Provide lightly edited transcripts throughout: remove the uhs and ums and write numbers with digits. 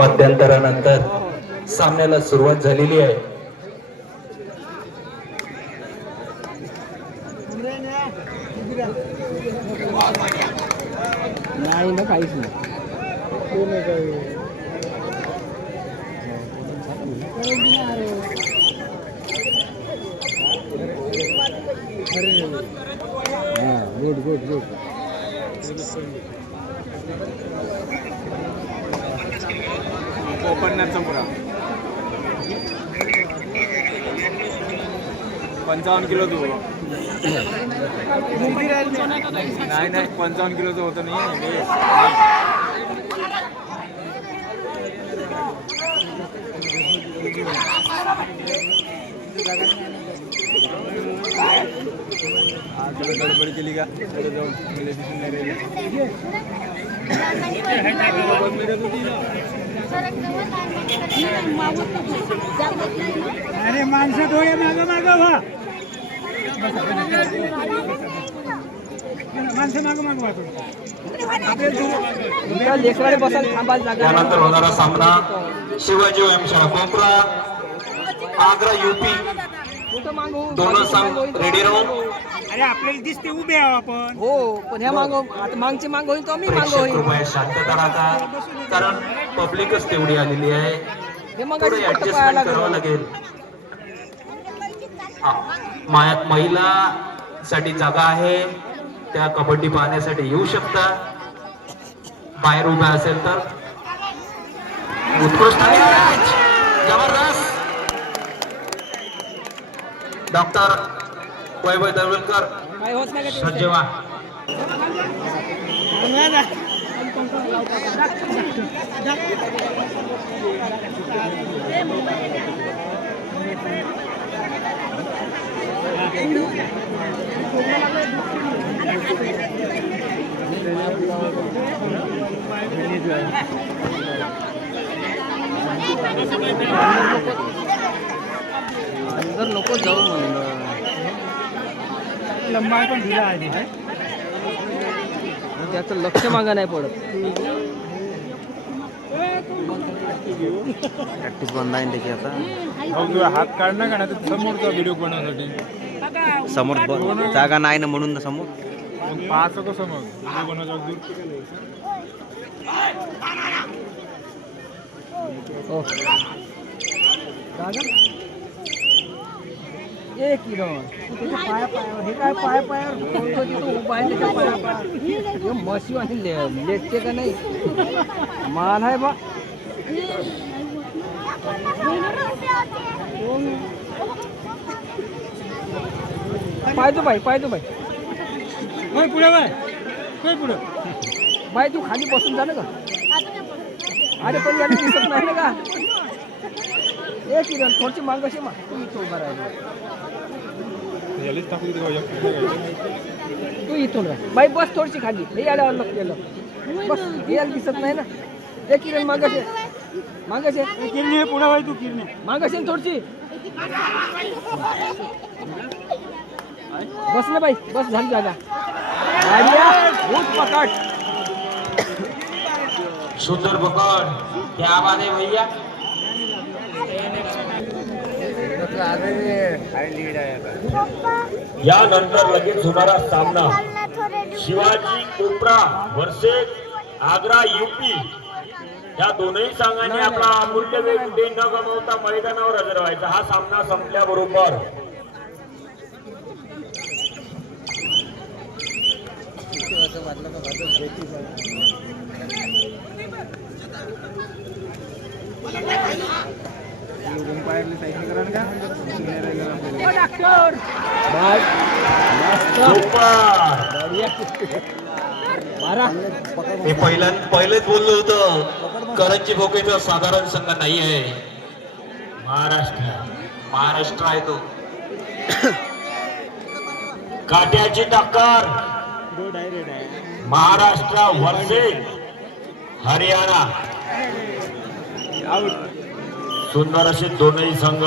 मध्यंतरानंतर सामन्याला सुरुवात झालेली आहे. नाही ना काहीच नाही. Good good good. पन्नासचा पुरा 55 किलो तू नाही नाही 55 किलोचं होतं नाही. गडबड केली का जाऊन अरे माणसं थोडे मागं मागं व्हा. माणसं मागं मागं व्हा. लेकराने बसायला थांबायला जागा. त्यानंतर होणारा सामना शिवाजी व्यायामशाळा कोपरा आग्रा यूपी. दोन संघ रेडी राहून. अरे आपल्याला दिसते उभे आहो आपण. हो पण ह्या मागो आता मागचे माग होईल तो आम्ही मागो होईल. कृपया शांतता राखा कारण पब्लिकच तेवढी आलेली आहे. हे मग थोडं ऍडजस्टमेंट करावं लागेल. मायात महिला साठी जागा आहे त्या कबड्डी पाहण्यासाठी येऊ शकता. बाहेर उभ्या असेल तर उत्कृष्ट जबरदस्त. डॉक्टर वैभव दरवेलकर काय होत नाही का सज्जवा. अंदर नको जाऊ म्हणलं. लंबा पण दिला आहे. त्याचं लक्ष मागा नाही पडत. प्रॅक्टिस बंद आहे त्याची आता. हात काढणार का नाही समोरचा व्हिडिओ बनवण्यासाठी. समोर जागा नाही ना म्हणून ना समोर पाहायचं कसं मग व्हिडिओ बनवायचा. हो एक किलो पाया पायावर हे काय पाया पायावर बोलतो तिथं उभा आहे त्याच्या पाया पायावर मशी आणि लेटते का नाही मान आहे बा. पाहतो बाई पाहतो बाई पुढे पुढे बाई तू खाली बसून जा ना का. अरे पण याने दिसत नाही ना का. एक किलो थोडीशी मांग अशी मा तू इथं उभा राहिला. तू इथून राह बाई बस थोडीशी खाली. हे याला अलग केलं बस. हे याला दिसत नाही ना. एक किलो मागाशे मागाशे किरणे पुढे व्हाय. तू किरणे मागाशे थोडीशी बस ना बाई बस झाली जागा. पकड सुंदर पकड क्या बात है भैया. यानंतर लगेच होणारा सामना शिवाजी कोपरा वर्सेस आग्रा यूपी. या दोनही संघांनी आपला अमूल्य वेळ कुठे न गमावता मैदानावर हजर व्हायचा. हा सामना संपल्याबरोबर मी पहिलेच बोललो होतं करंजी भोकेचा साधारण संघ नाही आहे. महाराष्ट्र आहे तो. काट्याची टक्कर महाराष्ट्र वर्सेस हरियाणा. सुंदर असे दोनही संघ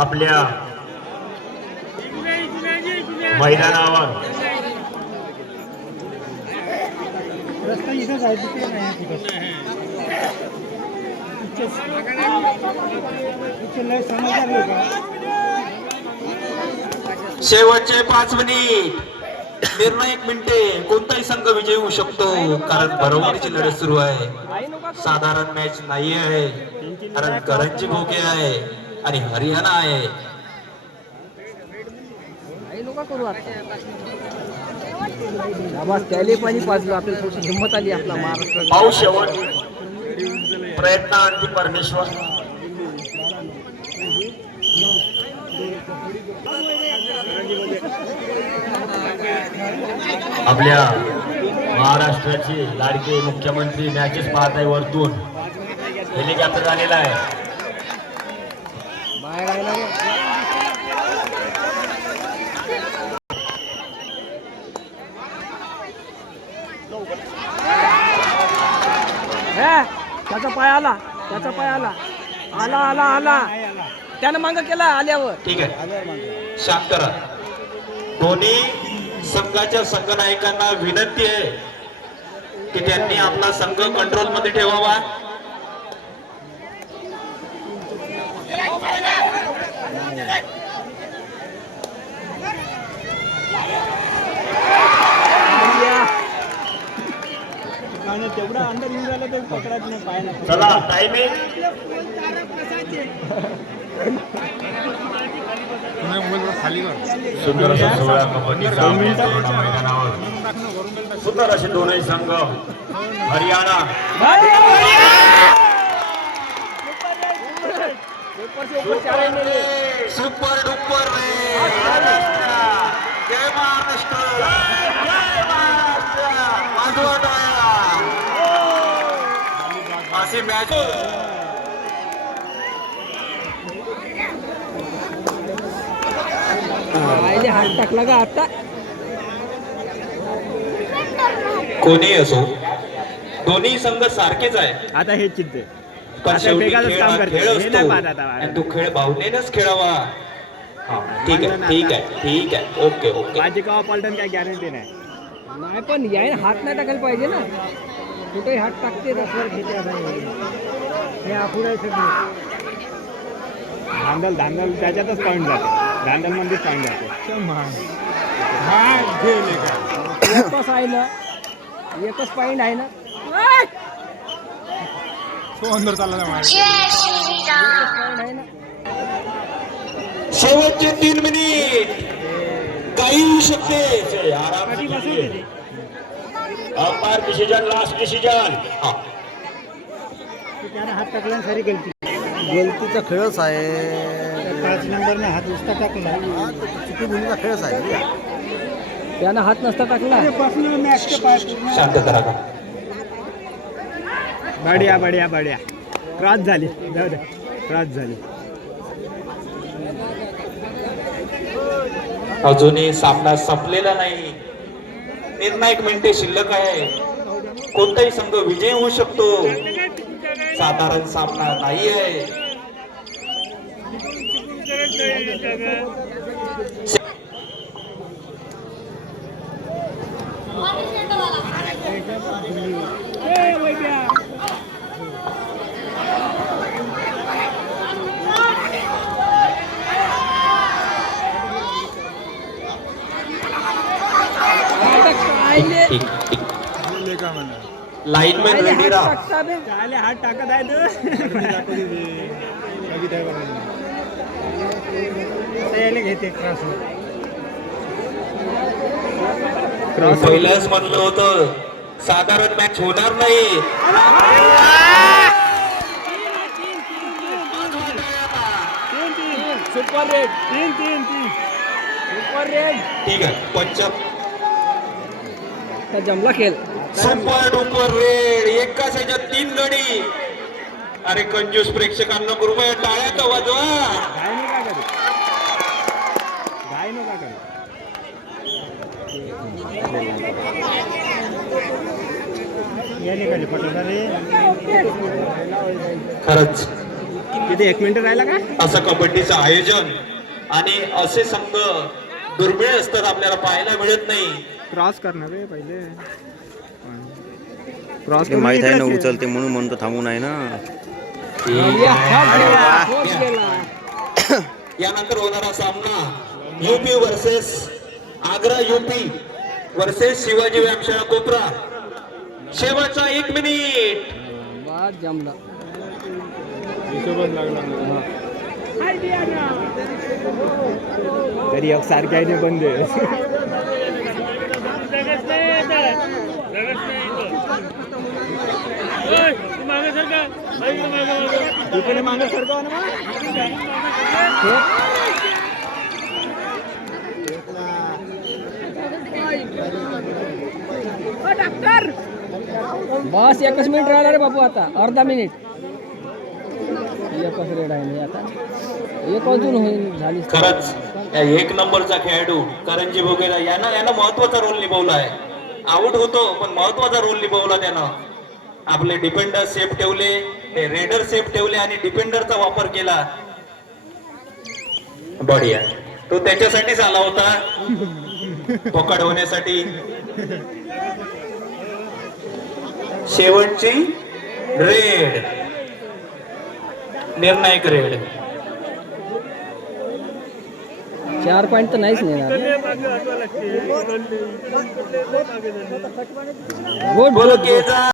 आपल्या मैदानावर रस्ता इथं जायचं नाही. लय समजदार लोक आहे. शेवटचे 5 मिनिट, निर्णायक मिनिटे. कोणताही संघ विजयी होऊ शकतो, कारण बरोबरीची लढत सुरू आहे. साधारण मॅच नाही आहे, कारण करंजी भोगे आहे आणि हरियाणा आहे. करू आता आवाज त्याले पाणी पाजलं, आपल्याला थोडी हिंमत आली आपला महाराष्ट्र. पाऊस शेवट प्रयत्न आणखी परमेश्वर. आपल्या महाराष्ट्राचे लाडके मुख्यमंत्री मॅचेस पाहत आहे वरतून. हेलिकॉप्टर आलेला आहे. बाहेर राहिला रे. त्याचा पाय आला, त्याचा पाय आला, आला आला आला, त्यानं मांग केला आल्यावर. ठीक आहे, शांत राहा. दोन्ही संघाच्या संघनायकांना विनंती आहे की त्यांनी आपला संघ कंट्रोल मध्ये ठेवावा. तेवढा अंदर येऊन राहिला तर पकडायचं नाही, पाय नाही. चला टायमिंग. सुंदर अशा 16 कबड्डी सामने मैदानावर. सुंदर असे दोनही संघ. हरियाणा सुपर डुपर रे. जय महाराष्ट्र, जय महाराष्ट्र. वाजवा टाळ्या. अशी मॅच. हात टाकला का आता. कोणी असो, दोन्ही संघ सारखेच आहे. आता हे चित्ते पण शेवटी वेगळंच खेळ काम हा करते. खेळ हे नाही असतो पाहत आता. आणि तो खेळ भावनेनंच खेळावा. हा, ठीक आहे, ठीक आहे, ठीक आहे. Okay okay. माझी कवा पलटन काय गॅरंटी नाही. नाही पण याय हात नाही टाकायला पाहिजे ना. कुठेही हात टाकते रसवर घेते. हे आपण आहे सगळे. धांदल त्याच्यातच पॉईंट जाते. धांदल मध्येच पॉईंट जाते. एकच आहे ना, एकच पॉईंट आहे ना. अंदर चालला आहे ना. शेवटचे 3 मिनिट, काही होऊ शकते. आराम से कीजिए. Umpire decision, last decision. हा, त्याने हात टाकला सारी गलती. गेलतीचा खेळच आहे. 5 नंबरने हात नुसता टाकला. चुकी भूमीचा खेळच आहे. त्यानं हात नसता टाकला. शांतता राखा. बढिया बढिया बढिया. क्रॉस झाली, जाऊ दे, क्रॉस झाली. अजूनही सामना संपलेला नाही. निर्णायक मिनिटे शिल्लक आहे. कोणताही संघ विजयी होऊ शकतो. साधारण सामना नाही आहे. ठीक ठीक. लाईनमॅन रेडी राहा. चाले हात टाकत आहे तर घेते क्रॉस. पहिल्याच म्हणलं होतं साधारण मॅच होणार नाही. Super red. 3 super red. ठीक आहे, पंचायत जमला खेळ. Super duper red. एकाच ह्याच्यात 3 गडी. अरे कंजूस प्रेक्षकांना कृपया टाळ्या तर वाजवा. घाई नका करू, घाई नका करू. याने खाली पटवला रे. खरंच किती 1 मिनिट राहिला का. असं कबड्डीचं आयोजन आणि असे संघ दुर्मिळ असतात, आपल्याला पाहायला मिळत नाही. क्रॉस करणार रे पहिले. क्रॉस ते माहित आहे ना उचलते म्हणून म्हणतो थांबून आहे ना. यानंतर होणारा सामना UP versus Agra UP versus Shivaji व्यायामशाळा कोपरा. शेवटचा 1 मिनिट. बाद जमला. तरी एक सारख्याने बंद आहे. इकडे मागे सरका ना. बस एकच मिनिट राहिला रे बापू, आता अर्धा मिनिट. एकच रेड आहे नाही आता, एक अजून होईल झाली. खरंच या 1 नंबरचा खेळाडू करंजी वगैरे यानं महत्वाचा रोल निभावला आहे. आउट होतो पण महत्वाचा रोल निभावला त्यानं. आपले डिफेंडर सेफ ठेवले, रेडर सेफ ठेवले आणि डिफेंडरचा वापर केला. बढिया, तो त्याच्यासाठीच आला होता पकड होण्यासाठी. शेवटची रेड, निर्णायक रेड. 4 पॉईंट तर नाहीच नेणार. बोल